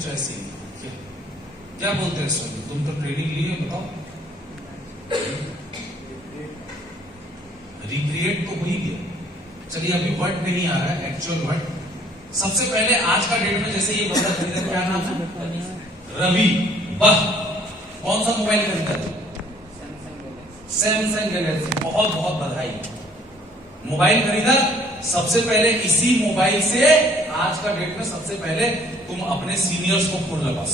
कुछ ऐसे ही। क्या बोलते हैं सर, तुम तो ट्रेनिंग लिए, बताओ। रिक्रिएट तो हो ही गया। चलिए अभी वर्ड नहीं आ रहा है, एक्चुअल वर्ड। सबसे पहले आज का डेट में जैसे ये बंदा खरीदा, क्या नाम है? रवि। वाह, कौन सा मोबाइल खरीदा था? Samsung Galaxy. बहुत बहुत बधाई। मोबाइल खरीदा, सबसे पहले इसी मोबाइल से आज का डेट में सबसे पहले तुम अपने सीनियर्स को फोन लगाओ।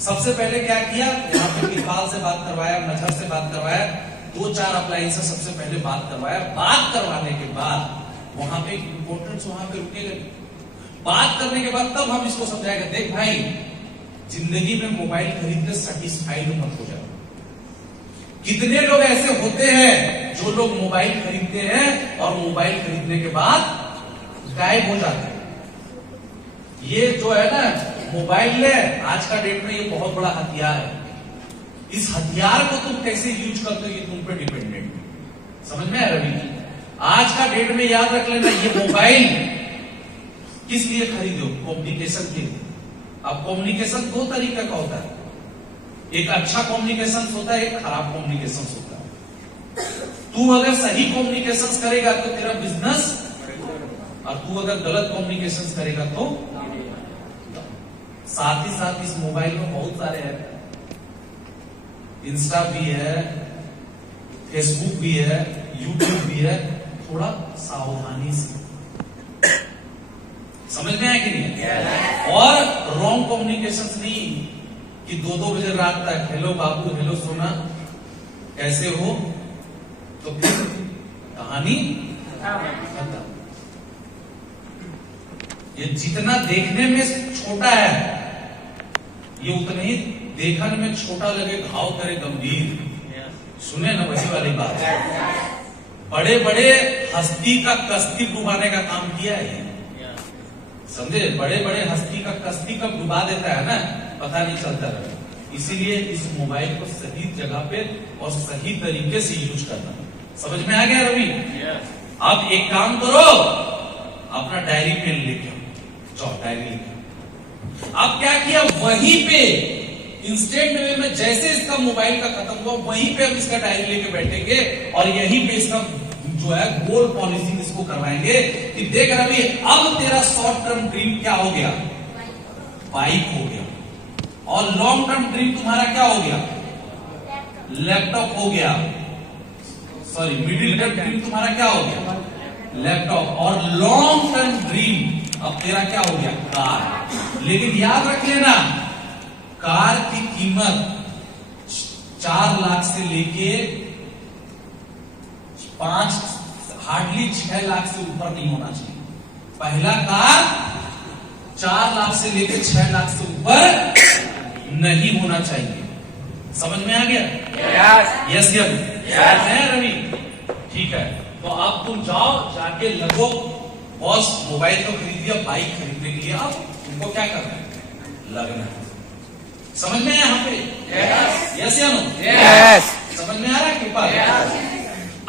सबसे पहले क्या किया, यहाँ पे इकबाल से बात करवाया, मजहर से बात करवाया, 2-4 अप्लायंस से सबसे पहले बात करवाया। बात करवाने के बाद वहां पे इंपोर्टेंस वहां पे रुकेगा। बात करने के बाद तब हम इसको समझाएंगे, देख भाई, जिंदगी में मोबाइल खरीद के सेटिस्फाइड मत हो जाओ। कितने लोग ऐसे होते हैं जो लोग मोबाइल खरीदते हैं और मोबाइल खरीदने के बाद गायब हो जाते हैं। ये जो है ना मोबाइल है, आज का डेट में ये बहुत बड़ा हथियार है। इस हथियार को तुम कैसे यूज करते हो ये तुम पे डिपेंडेंट है। समझ में आया रवि? आज का डेट में याद रख लेना, ये मोबाइल किस लिए खरीदो? कम्युनिकेशन के लिए। अब कम्युनिकेशन 2 तरीके का होता है, एक अच्छा कम्युनिकेशन होता है, एक खराब कम्युनिकेशन होता है। तू अगर सही कम्युनिकेशन करेगा तो तेरा बिजनेस, और तू अगर गलत कम्युनिकेशन करेगा तो। साथ ही साथ इस मोबाइल में बहुत सारे ऐप, इंस्टा भी है, फेसबुक भी है, यूट्यूब भी है। थोड़ा सावधानी से, समझ में आया कि नहीं? और रॉन्ग कम्युनिकेशन नहीं कि 2-2 बजे रात तक हेलो बाबू, हेलो सोना, कैसे हो, तो फिर कहानी खत्म। ये जितना देखने में छोटा है, ये उतने ही देखने में छोटा लगे, घाव करे गंभीर। सुने ना वही वाली बात। बड़े बड़े हस्ती का कश्ती डुबाने का काम किया है, समझे? बड़े बड़े हस्ती का कश्ती कब डुबा देता है ना, पता नहीं चलता है। इसीलिए इस मोबाइल को सही जगह पे और सही तरीके से यूज करना। समझ में आ गया रवि? अब एक काम करो, अपना डायरी पेन लेके जाओ, डायरी लेके। अब क्या किया, वहीं पे इंस्टेंट वे में जैसे इसका मोबाइल का खत्म हुआ, वहीं पे हम इसका डायरी लेके बैठेंगे और यहीं पे इसका जो है गोल पॉलिसिंग इसको करवाएंगे कि देख रवि, अब तेरा शॉर्ट टर्म ड्रीम क्या हो गया? बाइक हो गया। और लॉन्ग टर्म ड्रीम तुम्हारा क्या हो गया? लैपटॉप हो गया। सॉरी, मिडिल टर्म ड्रीम तुम्हारा क्या हो गया? लैपटॉप। और लॉन्ग टर्म ड्रीम अब तेरा क्या हो गया? कार। लेकिन याद रख लेना, कार की कीमत 4 लाख से लेके 5, हार्डली 6 लाख से ऊपर नहीं होना चाहिए। पहला कार 4 लाख से लेके 6 लाख से ऊपर नहीं होना चाहिए। समझ में आ गया? यस यस है रवि? ठीक है, तो अब तुम जाओ, जाके लगो। बॉस मोबाइल तो खरीद दिया, बाइक खरीदने के लिए अब तुमको क्या करना है? लगना है। समझ में आया यहाँ पे? यस या नो? यस। समझ में आ रहा है कृपा?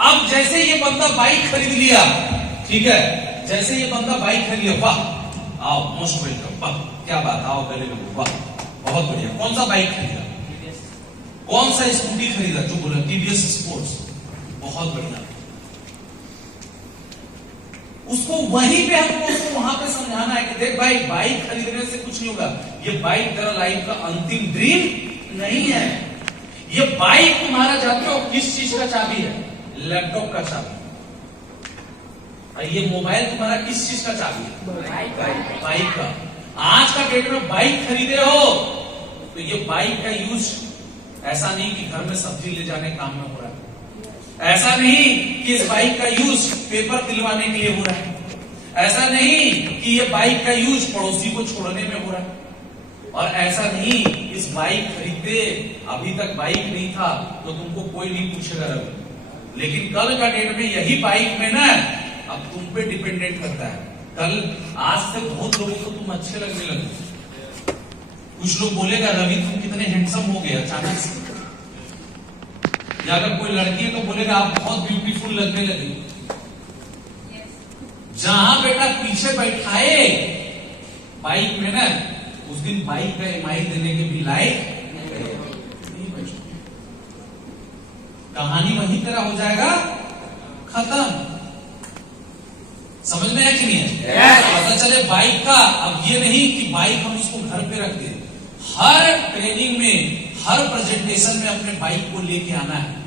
अब जैसे ये बंदा बाइक खरीद लिया, ठीक है, जैसे ये बंदा बाइक खरीद लिया, वाह, आओ मोस्ट वेलकम, वाह क्या बात, आओ गले लगो, वाह बहुत बढ़िया। कौन सा बाइक खरीदा? कौन सा स्कूटी खरीदा? जो बोला टीवीएस स्पोर्ट्स, बहुत बढ़िया। उसको वहीं पे हमको उसको वहां पे समझाना है कि देख भाई, बाइक खरीदने से कुछ नहीं होगा। ये बाइक तेरा लाइफ का अंतिम ड्रीम नहीं है। ये बाइक तुम्हारा, जानते हो किस चीज का चाबी है? लैपटॉप का चाबी। और ये मोबाइल तुम्हारा किस चीज का चाबी है? बाइक का। आज का डेट में बाइक खरीदे हो तो ये बाइक का यूज ऐसा नहीं कि घर में सब्जी ले जाने काम में हो रहा है, ऐसा नहीं कि इस बाइक का यूज पेपर दिलवाने के लिए हो रहा है, ऐसा नहीं कि ये बाइक का यूज पड़ोसी को छोड़ने में हो रहा है, और ऐसा नहीं इस बाइक खरीदते अभी तक बाइक नहीं था तो तुमको कोई नहीं पूछेगा रवि। लेकिन कल का डेट में यही बाइक में ना अब तुम पे डिपेंडेंट करता है। कल आज से बहुत लोगों को तुम अच्छे लगने लगे। कुछ लोग बोलेगा रवि तुम कितने हैंडसम हो गए अचानक से, या अगर कोई लड़की है तो बोलेगा आप बहुत ब्यूटीफुल लगने लगे। जहां बेटा पीछे बैठाए बाइक में ना, उस दिन बाइक का EMI देने के भी लायक नहीं बचोगे। कहानी वहीं तरह हो जाएगा खत्म। समझ में है कि नहीं है? पता चले बाइक का, अब ये नहीं कि बाइक हम उसको घर पे रख दें, हर ट्रेनिंग में, हर प्रेजेंटेशन में अपने बाइक को लेके आना है।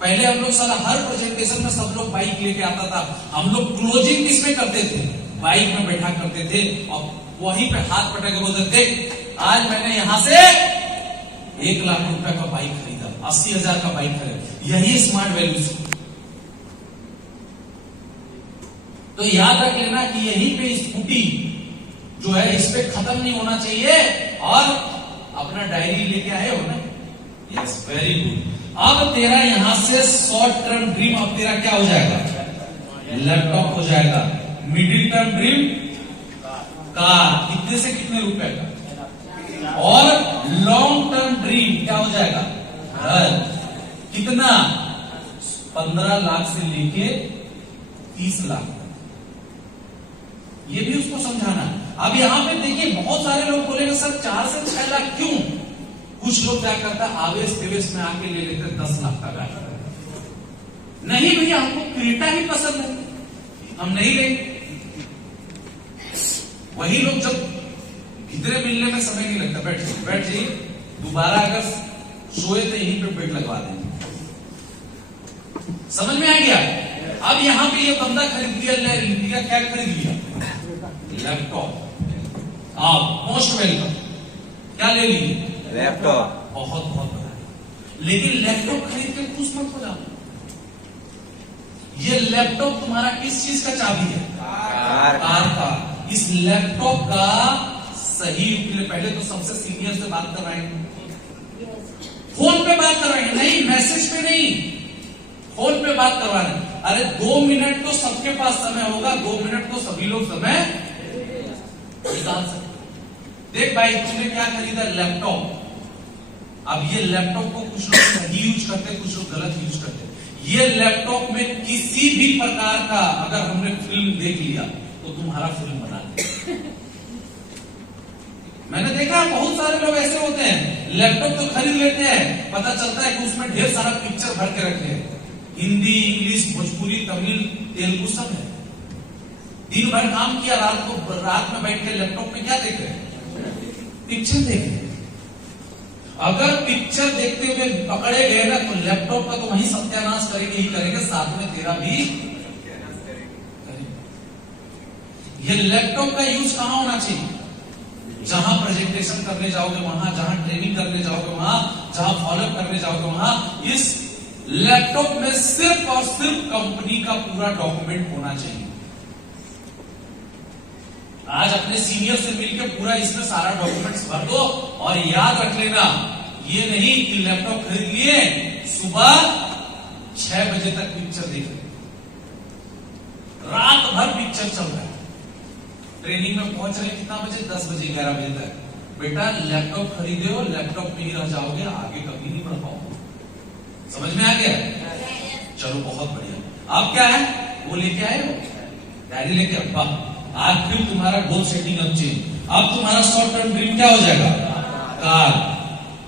पहले हम लोग सारा हर प्रेजेंटेशन में सब लोग बाइक लेके आता था। हम लोग क्लोजिंग किसमें करते थे? बाइक में बैठा करते थे और वहीं पे हाथ पटक के बोलते थे, आज मैंने यहां से 1 लाख रुपए का बाइक खरीदा, 80,000 का बाइक खरीदा। यही स्मार्ट वैल्यूज। तो याद रख लेना कि यहीं पे स्कूटी जो है इस पे खत्म नहीं होना चाहिए। और अपना डायरी लेके आए हो ना? Yes, very good. अब तेरा यहां से शॉर्ट टर्म ड्रीम अब तेरा क्या हो जाएगा? लैपटॉप हो जाएगा। मिडिल टर्म ड्रीम कार, कितने से कितने रुपए का। और लॉन्ग टर्म ड्रीम क्या हो जाएगा? घर। कितना? 15 लाख से लेके 30 लाख। ये भी उसको समझाना। अब यहां पे देखिए बहुत सारे लोग बोलेंगे सर 4 से 6 लाख क्यों? कुछ लोग क्या करता है, आवेश तेवेश में आके ले लेते 10 लाख का गाड़ी। नहीं भैया, हमको क्रेटा ही पसंद है, हम नहीं लेंगे। वही लोग जब कितने मिलने में समय नहीं लगता, बैठ जाइए, दोबारा अगर सोए तो यहीं पे बेड लगवा देंगे। समझ में आ गया? अब यहां पे ये बंदा खरीद लिया, क्या खरीद लिया? लैपटॉप। आप मोस्ट वेलकम। क्या ले लिए? लैपटॉप। बहुत बहुत बड़ा। लेकिन लैपटॉप खरीद के खुश मत हो जाओ। ये लैपटॉप तुम्हारा किस चीज का चाबी है? कार का। इस लैपटॉप का सही उपयोग, पहले तो सबसे सीनियर से बात करवाएंगे, फोन पे बात करवाएंगे, नहीं मैसेज पे नहीं, फोन पे बात करवाने। अरे 2 मिनट तो सबके पास समय होगा, 2 मिनट तो सभी लोग समय निकाल सकते। देख भाई, तुमने क्या खरीदा? लैपटॉप। अब ये लैपटॉप को कुछ लोग सही यूज करते, कुछ लोग गलत यूज करते। ये लैपटॉप में किसी भी प्रकार का अगर हमने फिल्म देख लिया तो तुम्हारा फिल्म बना दे। मैंने देखा बहुत सारे लोग ऐसे होते हैं, लैपटॉप तो खरीद लेते हैं, पता चलता है कि उसमें ढेर सारा पिक्चर भर के रखे हैं, हिंदी, इंग्लिश, भोजपुरी, तमिल, तेलुगु सब है। दिन भर काम किया, रात में बैठ के लैपटॉप में क्या देख रहे हैं? पिक्चर देख रहे हैं। अगर पिक्चर देखते हुए पकड़े गए ना तो लैपटॉप का तो वही सत्यानाश करेंगे ही करेंगे, साथ में तेरा भी करेंगे। ये लैपटॉप का यूज कहां होना चाहिए? जहां प्रेजेंटेशन करने जाओगे वहां, जहां ट्रेनिंग करने जाओगे वहां, जहां फॉलोअप करने जाओगे वहां। इस लैपटॉप में सिर्फ और सिर्फ कंपनी का पूरा डॉक्यूमेंट होना चाहिए। आज अपने सीनियर से मिलकर पूरा इसमें सारा डॉक्यूमेंट्स भर दो। और याद रख लेना, ये नहीं कि लैपटॉप खरीद लिए, सुबह 6 बजे तक पिक्चर देख रहे, रात भर पिक्चर चल रहा है। ट्रेनिंग में पहुंच रहे कितना बजे? 10 बजे 11 बजे तक। बेटा लैपटॉप खरीदे हो, लैपटॉप में ही रह जाओगे, आगे कभी नहीं बढ़ पाओगे। समझ में आ गया? चलो बहुत बढ़िया। अब क्या है? वो लेके आए हो, डायरी लेके। अब आज फिर तुम्हारा गोल सेटिंग अब चेंज। अब तुम्हारा शॉर्ट टर्म ड्रीम क्या हो जाएगा? कार।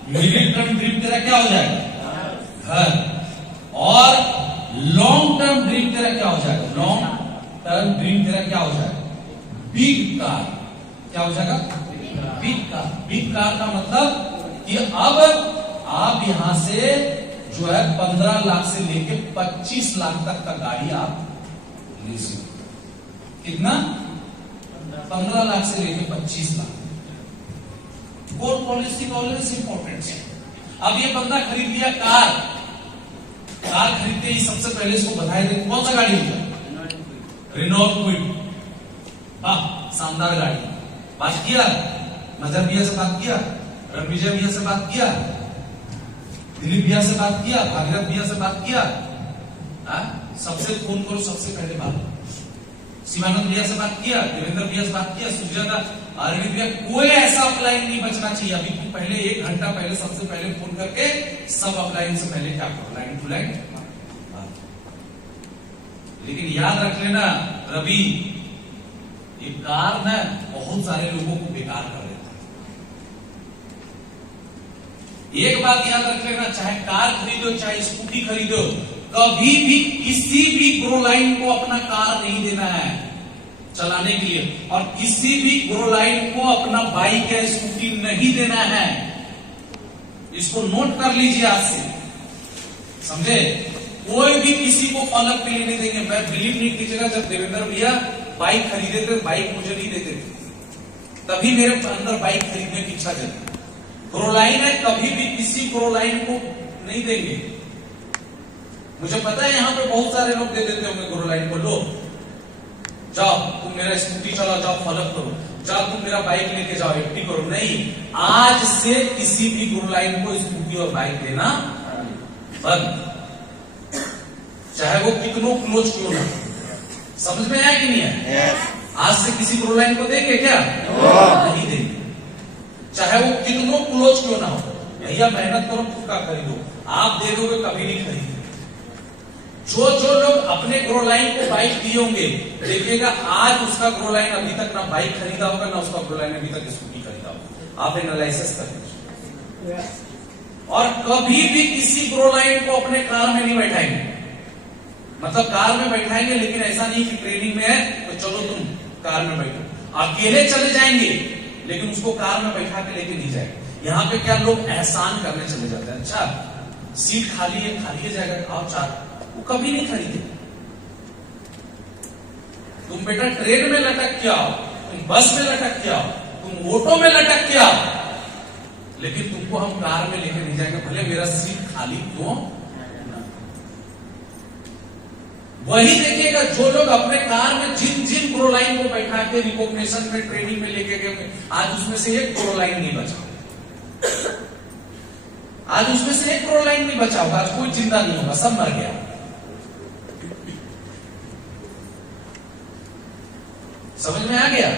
मिडिल टर्म ड्रीम तेरा क्या हो जाएगा? घर। और लॉन्ग टर्म ड्रीम तेरा क्या हो जाएगा? लॉन्ग टर्म ड्रीम तेरा क्या हो जाएगा? Big car. क्या हो जाएगा? Big car. बिग कार का मतलब कि अब आप यहां से जो है 15 लाख से लेके 25 लाख तक का गाड़ी आप ले सकते। कितना? 15 लाख से लेके 25 lakh. Core policy always important है। अब ये बंदा खरीद लिया कार। कार खरीदते ही सबसे पहले इसको बधाई दे। कौन सा गाड़ी लिया? Renault Kwid. वाह, शानदार गाड़ी। बात किया मजहर भैया से, बात किया रणविजय भैया से, बात किया दिलीप भैया से, बात किया भागीरथ भैया से, बात किया। सबसे फोन करो, सबसे पहले बात। शिवानंद भैया से बात किया, देवेंद्र भैया से बात किया, सुजाता, अरविंद भैया। कोई ऐसा अपलाइन नहीं बचना चाहिए। अभी तुम पहले 1 घंटा पहले सबसे पहले फोन करके सब अपलाइन से पहले क्या करो? Line to line. लेकिन याद रख लेना रवि, ये कार ना बहुत सारे लोगों को बेकार कर देता है। एक बात याद रख लेना, चाहे कार खरीदो चाहे स्कूटी खरीदो, कभी भी किसी भी ग्रो लाइन को अपना कार नहीं देना है चलाने के लिए, और किसी भी ग्रो लाइन को अपना बाइक या स्कूटी नहीं देना है। इसको नोट कर लीजिए आज से, समझे? कोई भी किसी को फॉलोअप के लिए नहीं देंगे। मैं बिलीव नहीं कीजिएगा, जब देवेंद्र भैया बाइक खरीदे थे, बाइक मुझे नहीं देते थे, तभी मेरे अंदर बाइक खरीदने की इच्छा जगी। ग्रो लाइन है, कभी भी किसी ग्रो लाइन को नहीं देंगे। मुझे पता है यहाँ पे बहुत सारे लोग दे देते होंगे ग्रो लाइन को, लो जाओ तुम मेरा स्कूटी चलाओ, जाओ फॉलोअप करो, जाओ तुम मेरा बाइक लेके जाओ, एफडी करो। नहीं, आज से किसी भी ग्रो लाइन को स्कूटी और बाइक देना बंद, चाहे वो कितनों क्लोज क्यों ना। समझ में आया कि नहीं है? आज से किसी ग्रो लाइन को देंगे क्या? नहीं देंगे, चाहे वो कितनों क्लोज क्यों ना हो। भैया मेहनत करो, खुद का खरीदो, आप दे दोगे कभी नहीं खरीदो। जो जो लोग अपने ग्रो लाइन को बाइक दिए होंगे, देखिएगा आज उसका ग्रो लाइन अभी तक ना बाइक खरीदा होगा, ना उसका ग्रो लाइन अभी तक स्कूटी खरीदा होगा। आप एनालिसिस करें। और कभी भी किसी ग्रो लाइन को अपने कार में नहीं बैठाएंगे, मतलब कार में बैठाएंगे लेकिन ऐसा नहीं कि ट्रेनिंग में है तो चलो तुम कार में बैठो, अकेले चले जाएंगे लेकिन उसको कार में बैठा के लेके नहीं जाएंगे। यहाँ पे क्या लोग एहसान करने चले जाते हैं, अच्छा सीट खाली है जाएगा, आओ चार, वो कभी नहीं खरीदे। तुम बेटा ट्रेन में लटक के आओ, तुम बस में लटक के आओ, तुम ऑटो में लटक के आओ, लेकिन तुमको हम कार में लेके नहीं जाएंगे, भले मेरा सीट खाली क्यों। वही देखिएगा जो लोग अपने कार में जिन जिन ग्रो लाइन को बैठा के रिकॉग्निशन में ट्रेनिंग में लेके गए, आज उसमें से एक ग्रो लाइन नहीं बचा, आज उसमें से एक ग्रो लाइन नहीं बचा होगा, आज कोई जिंदा नहीं होगा, सब मर गया। समझ में आ गया?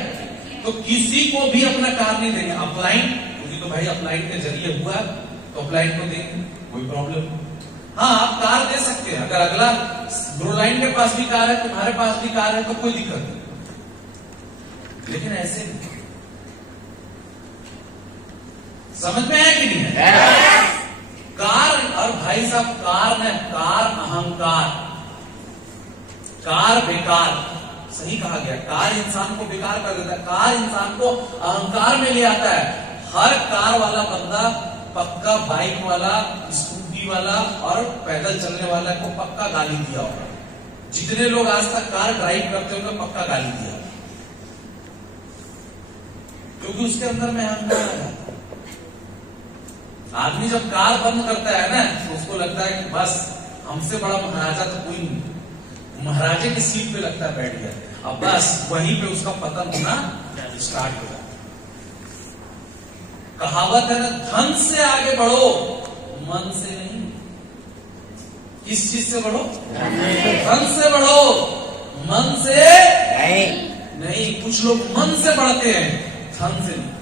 तो किसी को भी अपना कार नहीं देंगे। अपलाइन, क्योंकि तो भाई अपलाइन के जरिए हुआ तो अपलाइन को देंगे, कोई प्रॉब्लम। हाँ आप कार दे सकते हैं, अगर अगला ग्रो लाइन के पास भी कार है, तुम्हारे पास भी कार है तो कोई दिक्कत नहीं, लेकिन ऐसे नहीं। समझ में आया कि नहीं है? कार, और भाई साहब कार में, कार अहंकार, कार बेकार, सही कहा गया, कार इंसान को बेकार कर देता है, कार इंसान को अहंकार में ले आता है। हर कार वाला बंदा पक्का बाइक वाला, स्कूटी वाला और पैदल चलने वाला को पक्का गाली दिया होगा। जितने लोग आज तक कार ड्राइव करते होंगे पक्का गाली दिया, क्योंकि उसके अंदर में अहंकार है। आदमी जब कार बंद करता है ना तो उसको लगता है कि बस हमसे बड़ा महाराजा तो कोई नहीं, महाराजे की सीट पे लगता है बैठ गया, अब बस वहीं पे उसका पतन होना स्टार्ट हो जाता है। कहावत है ना, धन से आगे बढ़ो, मन से नहीं। किस चीज से बढ़ो? धन से बढ़ो, मन से नहीं। कुछ लोग मन से बढ़ते हैं, धन से नहीं।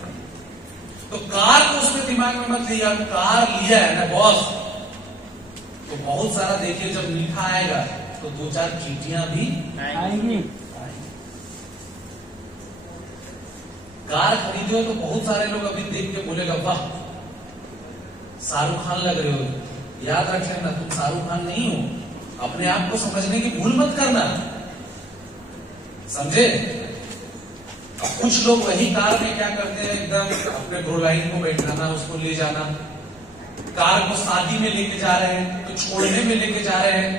तो कार को उसमें दिमाग में मत लिया, कार लिया है ना बॉस, तो बहुत सारा देखिए जब मीठा आएगा तो दो चार चीटियां भी आएंगी। कार खरीदे हो तो बहुत सारे लोग अभी देख के बोलेगा वाह शाहरुख खान लग रहे हो। याद रख लेना, तुम शाहरुख खान नहीं हो, अपने आप को समझने की भूल मत करना, समझे? कुछ लोग वही कार में क्या करते हैं, एकदम अपने ग्रो लाइन को बैठाना, उसको ले जाना, कार को शादी में लेके जा रहे हैं तो छोड़ने में लेके जा रहे हैं,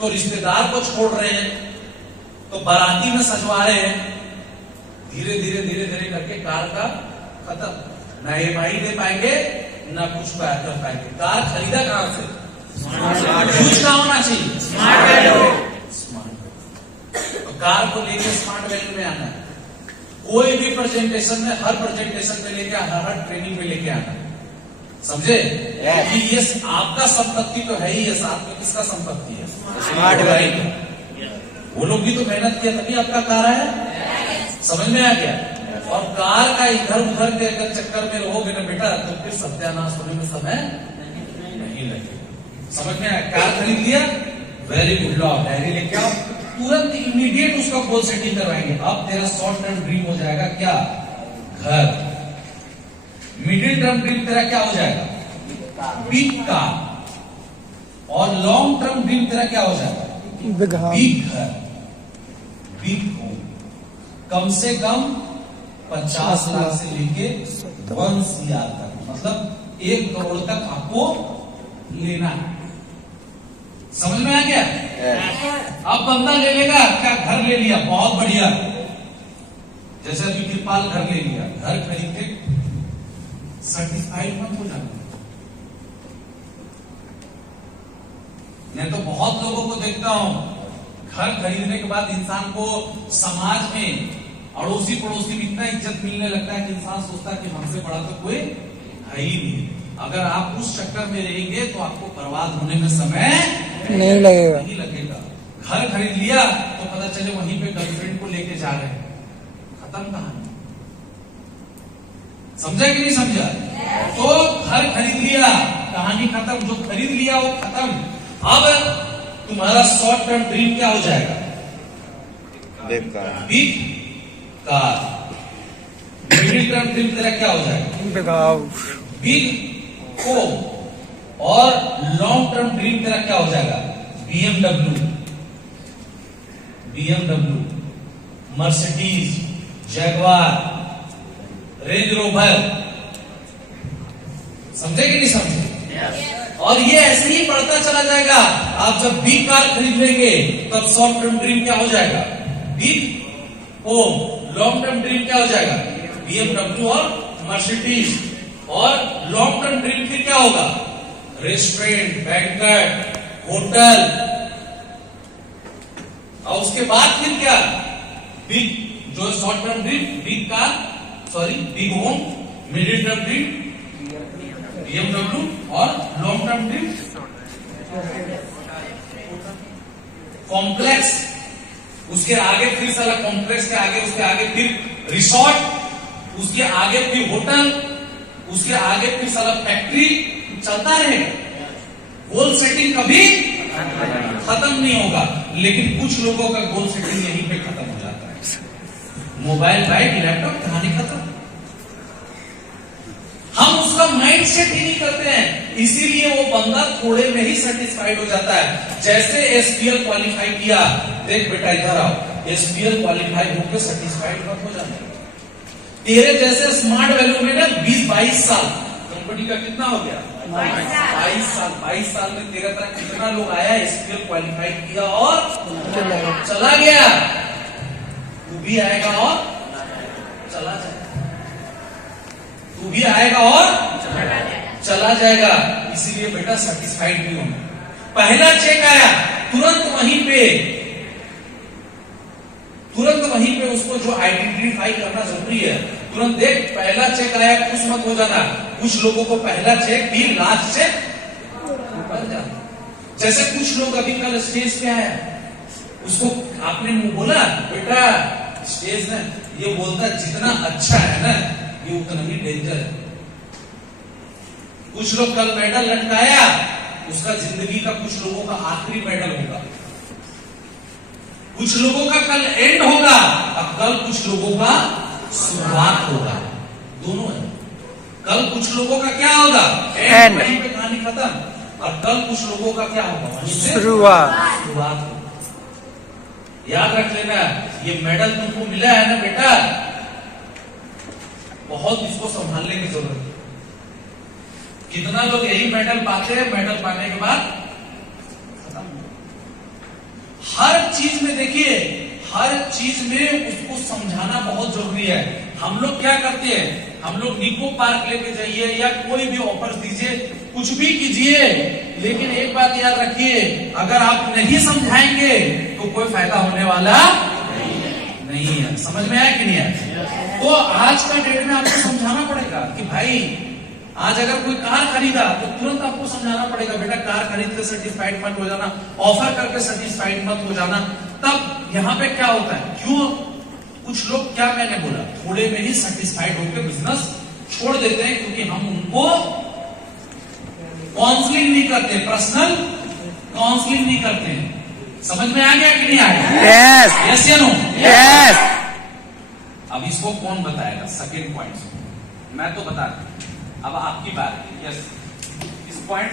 तो रिश्तेदार को छोड़ रहे हैं, तो बाराती में सजवा रहे हैं। धीरे धीरे धीरे धीरे करके कार का खत्म, ना EMI दे पाएंगे ना कुछ कर पाएंगे। कार खरीदा कहां से? यूज का होना चाहिए, स्मार्ट। तो कार को लेके स्मार्ट वैल्यू में आना है। कोई भी प्रेजेंटेशन में, हर प्रेजेंटेशन में लेके आना, हर ट्रेनिंग में लेके आना, समझे? क्योंकि ये आपका संपत्ति तो है ही है, साथ में किसका संपत्ति है? Smart value. वो लोग भी तो मेहनत किया तभी आपका कार है, समझ में आ गया? और कार का इधर उधर के अगर चक्कर में रहोगे ना बेटा तो फिर सत्यानाश होने में समय नहीं लगेगा। समझ में आया? कार खरीद लिया, वेरी गुड, लो डायरी लेके आओ, तुरंत इमीडिएट उसका गोल सेटिंग करवाएंगे। अब तेरा शॉर्ट टर्म ड्रीम हो जाएगा क्या? घर। मिडिल टर्म ड्रीम तेरा क्या हो जाएगा? Big car. और लॉन्ग टर्म ड्रीम तेरा क्या हो जाएगा? बिग घर, बिग होम। कम से कम 50 लाख से लेके 1 CR तक, मतलब 1 करोड़ तक आपको लेना है। समझ में आ गया? अब बंदा ले लेगा क्या? घर ले लिया, बहुत बढ़िया। जैसे अभी कृपाल घर ले लिया, घर खरीद के सर्टिफाइड मत हो जाना। मैं तो बहुत लोगों को देखता हूं, घर खरीदने के बाद इंसान को समाज में, अड़ोसी पड़ोसी में इतना इज्जत मिलने लगता है कि इंसान सोचता है कि हमसे बड़ा तो कोई है ही नहीं। अगर आप उस चक्कर में रहेंगे तो आपको बर्बाद होने में समय नहीं लगेगा। घर खरीद लिया तो पता चले वहीं पे गर्लफ्रेंड को लेके जा रहे हैं, खत्म कहानी। समझा कि नहीं समझा? तो घर खरीद लिया, कहानी खत्म। जो खरीद लिया वो खत्म। अब तुम्हारा शॉर्ट टर्म ड्रीम क्या हो जाएगा? Big car. Middle term dream तेरा क्या हो जाएगा? Big home. और लॉन्ग टर्म ड्रीम तेरा क्या हो जाएगा? BMW, Mercedes, Jaguar, range rover. समझे कि नहीं समझे? और ये ऐसे ही बढ़ता चला जाएगा। आप जब बिग कार खरीद लेंगे तब शॉर्ट टर्म ड्रीम क्या हो जाएगा? Big home. Long term dream क्या हो जाएगा? BMW और मर्सिडीज। और लॉन्ग टर्म ड्रीम फिर क्या होगा? Restaurant, banquet, hotel. और उसके बाद फिर क्या? बिग, जो short term dream big car, big home. Middle term dream BMW और लॉन्ग टर्म ड्रीम कॉम्प्लेक्स। उसके आगे फिर साला कॉम्प्लेक्स के आगे, उसके आगे फिर रिसोर्ट, उसके आगे फिर होटल, उसके आगे फिर साला फैक्ट्री। चलता रहेगा। गोल सेटिंग कभी खत्म नहीं होगा। लेकिन कुछ लोगों का गोल सेटिंग यहीं पे खत्म हो जाता है। मोबाइल, बाइक, लैपटॉप, कहानी खत्म। हम उसका माइंड सेट ही नहीं करते हैं, इसीलिए वो बंदा थोड़े में ही सेटिस्फाइड हो जाता है। जैसे SPL क्वालिफाई किया, देख बेटा इधर आओ, SPL क्वालिफाई होकर सेटिस्फाइड मत हो जाना। तेरे जैसे स्मार्ट वैल्यू में ना 20-22 साल, कंपनी का कितना हो गया? 22 साल में तेरे तरह कितना लोग आया, SPL क्वालिफाई किया और चला गया। तू भी आएगा और चला जाएगा। तू भी आएगा और चला जाएगा। इसीलिए बेटा सेटिस्फाइड नहीं होना। पहला चेक आया, तुरंत वहीं पे उसको जो आइडेंटिफाई करना जरूरी है, तुरंत देख। पहला चेक आया, खुश मत हो जाना। कुछ लोगों को पहला चेक भी लास्ट चेक बन जाता। जैसे कुछ लोग अभी कल स्टेज पे आया, उसको आपने मुंह बोला, बेटा स्टेज में ये बोलता जितना अच्छा है ना ये उतना ही डेंजर है। कुछ लोग कल मेडल लटकाया, उसका जिंदगी का कुछ लोगों का आखिरी मेडल होगा। कुछ लोगों का कल एंड होगा और कल कुछ लोगों का शुरुआत होगा। दोनों है। कल कुछ लोगों का क्या होगा? एंड, वहीं पे कहानी खत्म। और कल कुछ लोगों का क्या होगा? वहीं से शुरुआत होगा। याद रख लेना, ये मेडल तुमको मिला है ना बेटा, बहुत इसको संभालने की जरूरत है। कितना लोग यही मेडल पाते हैं, मेडल पाने के बाद खत्म। हर चीज में देखिए, हर चीज में उसको समझाना बहुत जरूरी है। हम लोग क्या करते हैं, हम लोग निको पार्क लेके जाइए या कोई भी ऑफर दीजिए, कुछ भी कीजिए, लेकिन एक बात याद रखिए, अगर आप नहीं समझाएंगे तो कोई फायदा होने वाला नहीं है। समझ में आया कि नहीं आया? तो आज का डेट में आपको समझाना पड़ेगा कि भाई आज अगर कोई कार खरीदा तो तुरंत आपको समझाना पड़ेगा, बेटा कार खरीद के सेटिस्फाइड मत हो जाना, ऑफर करके सेटिस्फाइड मत हो जाना। तब यहाँ पे क्या होता है, क्यों कुछ लोग, क्या मैंने बोला, थोड़े में ही सेटिस्फाइड होकर बिजनेस छोड़ देते हैं, क्योंकि हम उनको काउंसलिंग नहीं करते, पर्सनल काउंसलिंग नहीं करते हैं। समझ में आ गया कि नहीं आया? यस या नो? यस। अब इसको कौन बताएगा? सेकेंड पॉइंट मैं तो बता, अब आपकी बात है। Yes, point